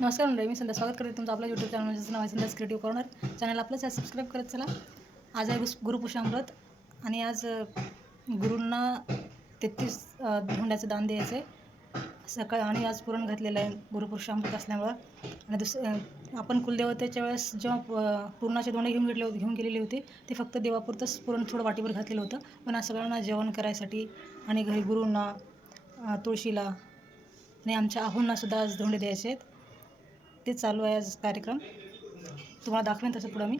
नमस्कार मंडळी, मी संध्या स्वागत करते तुमचं आपल्या यूट्यूब चॅनल, ज्याचं नाव आहे संध्यास क्रिएटिव्ह कॉर्नर. चॅनल आपलंच आहे, सबस्क्राईब करत चला. आज आहे गुरुपुषामृत आणि आज गुरूंना 33 धोंड्याचं दान द्यायचं आहे सकाळ. आणि आज पुरण घातलेलं आहे गुरुपुषामृत असल्यामुळं. आणि आपण कुलदेवतेच्या वेळेस जेव्हा पुरणाचे धोंडे घेऊन गेलेले होते, ते फक्त देवापुरतंच पुरण थोडं वाटीवर घातलेलं होतं. पण आज सगळ्यांना जेवण करायसाठी आणि घरी गुरूंना, तुळशीला आणि आमच्या आहोंनासुद्धा आज धोंडे द्यायचे आहेत. ते चालू आहे आज कार्यक्रम, तुम्हाला दाखवेन तसं पुढं. मी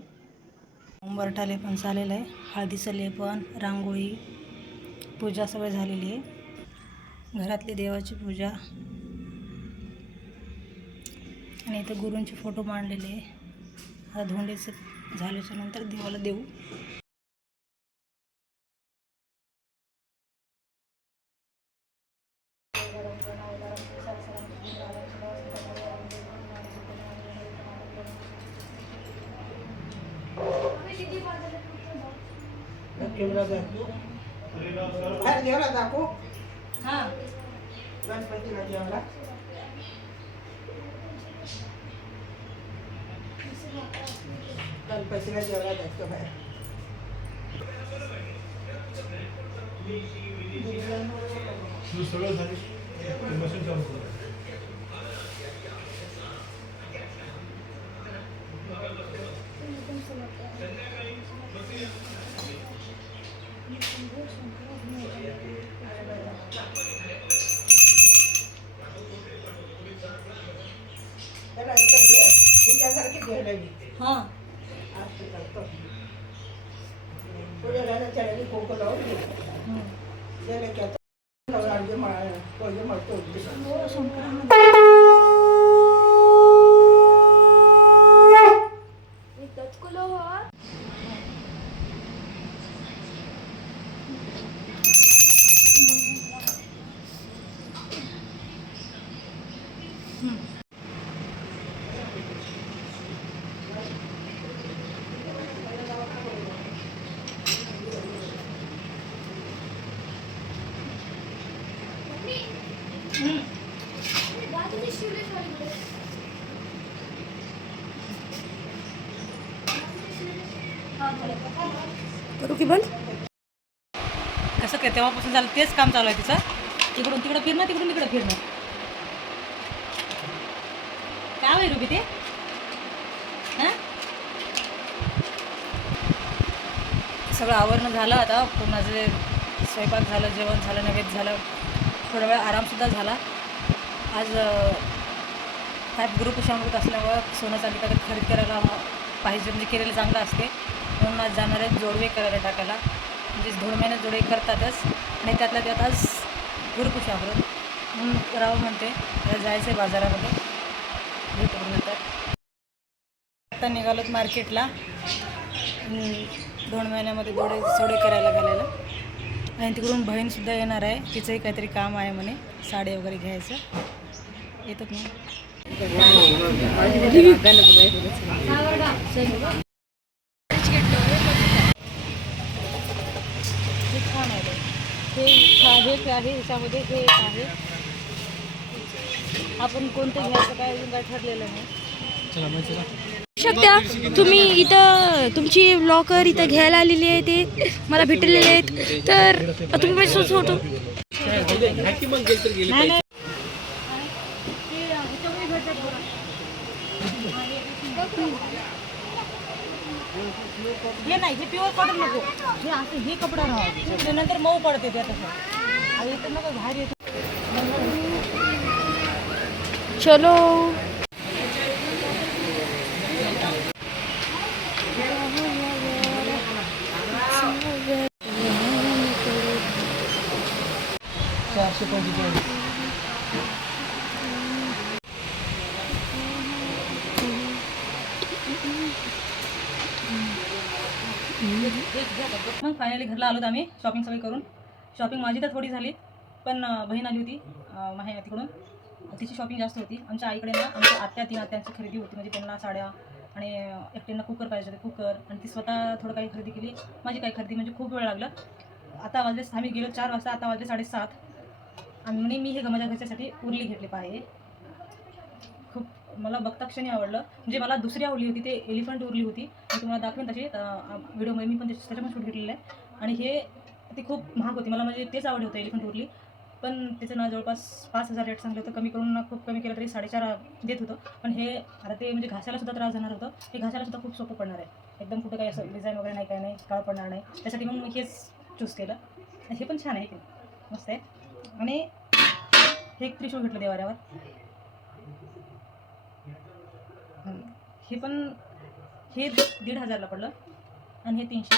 उंबरठा लेपन झालेलं आहे, हळदीचं लेपन, रांगोळी, पूजा सगळं झालेली आहे. घरातली देवाची पूजा आणि इथं गुरूंचे फोटो मांडलेले आहे. आता धोंडेचं झाल्याच्या नंतर देवाला देऊ. देवला दाखवू. हां, गणपतीला देवला जायचं बाहेर. त्याला इथं घे, तुझ्यासारखी घ्यायला मी हां. आरती करतो. पूजा झाल्याच्या वेळी कुंकू लावून घे. गेले की आता अर्जे मळतो. करू की बंद? कसं काय तेव्हापासून झालं तेच काम चालू आहे तिचं. इकडून तिकडं फिरणं, तिकडून तिकडं फिरणं. काय होईल रुपी ते? हां, सगळं आवरणं झालं. आता पूर्णाचे स्वयंपाक झालं, जेवण झालं, नैवेद्य झालं, थोडा वेळ आरामसुद्धा झाला. आज काय गुरुपुषामृत असल्यामुळं सोनं चांदी काय खरेदी करायला पाहिजे, म्हणजे केलेलं चांगलं असते. म्हणून आज जाणार आहेत जोडवे करायला टाकायला. म्हणजे 2 महिन्यात जोडवे करतातच आणि त्यातल्या त्यात आज गुरुपुषामृत म्हणून करावं म्हणते. आता जायचं आहे बाजारामध्ये, भेटू नंतर. आता निघालोत मार्केटला 2 महिन्यामध्ये जोडे करायला घालायला. आणि तिकडून बहीणसुद्धा येणार आहे, तिचंही काहीतरी काम आहे म्हणे, साडी वगैरे घ्यायचं. येतात ना. हे छान आहे, हे आहे ह्याच्यामध्ये हे एक आहे. आपण कोणतं घ्यायचं काय अजून काय ठरलेलं नाही. शकता तुम्ही इथं तुमची लॉकर इथं घ्यायला आलेली आहे, ते मला भेटलेले आहेत, तर तुम्ही माझ्या फोटो नाही. हे नाही, हे प्युअर कॉटन नको, हे असं हे कपडा राहावं, ते नंतर मऊ पडते ते तसं. आणि इथं नको बाहेर येतो. चलो. मग फायनली घरला आलोत आम्ही, शॉपिंग सगळी करून. शॉपिंग माझी तर थोडी झाली, पण बहीण आली होती तिकडून, तिची शॉपिंग जास्त होती. आमच्या आईकडे ना आमच्या 3 आत्यांची खरेदी होती, म्हणजे त्यांना साड्या आणि एकट्यांना कुकर पाहिजे होते, कुकर. आणि ती स्वतः थोडं काही खरेदी केली. माझी काही खरेदी म्हणजे खूप वेळ लागला. आता वाजले, आम्ही गेलो 4 वाजता, आता वाजले 7:30. आणि मी हे माझ्या घरच्यासाठी उरली घेतली पाहिजे. खूप मला बघता क्षणी आवडलं. म्हणजे मला दुसरी आवडली होती, ते एलिफंट उरली होती. मी तुम्हाला दाखवेन तशी व्हिडिओमध्ये, मी पण त्याच्यामध्ये शूट घेतलेलं आहे. आणि हे ती खूप महाग होती, मला म्हणजे तेच आवडली होतं एलिफंट उरली. पण त्याचं ना जवळपास 5,000 रेट सांगलं होतं. कमी करून ना खूप कमी केलं तरी 4.5 देत होतं. पण हे आता ते म्हणजे घासायला सुद्धा त्रास जाणार होतं. हे घासायला सुद्धा खूप सोपं पडणार आहे. एकदम कुठं काही असं डिझाईन वगैरे नाही, काय नाही, काळ पडणार नाही. त्यासाठी मग मी हेच चूज केलं. हे पण छान आहे, ते मस्त आहे. आणि हे एक त्रिशूळ घेतलं देवाऱ्यावर. हे पण हे 1,500ला पडलं आणि हे 300.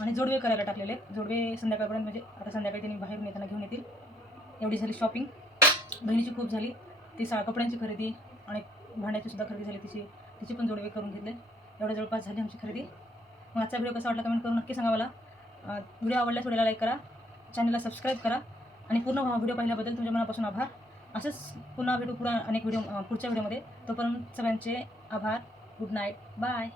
आणि जोडवे करायला टाकलेले. जोडवे संध्याकाळपर्यंत, म्हणजे आता संध्याकाळी त्यांनी बाहेरून येताना घेऊन येतील. एवढी झाली शॉपिंग. बहिणीची खूप झाली. ती कपड्यांची खरेदी आणि भांड्याची सुद्धा खरेदी झाली तिची पण जोडवे करून घेतले. एवढ्या जवळपास झाली आमची खरेदी. मग आजचा व्हिडिओ कसा वाटला कमेंट करून नक्की सांगा मला. व्हिडिओ आवडल्यास व्हिडिओला लाईक करा, चॅनलला सबस्क्राईब करा आणि पूर्ण व्हिडिओ पाहिल्याबद्दल तुमच्या मनापासून आभार. असंच पुन्हा भेटू पुढे अनेक पुढच्या व्हिडिओमध्ये. तोपर्यंत सगळ्यांचे आभार. Good night, bye.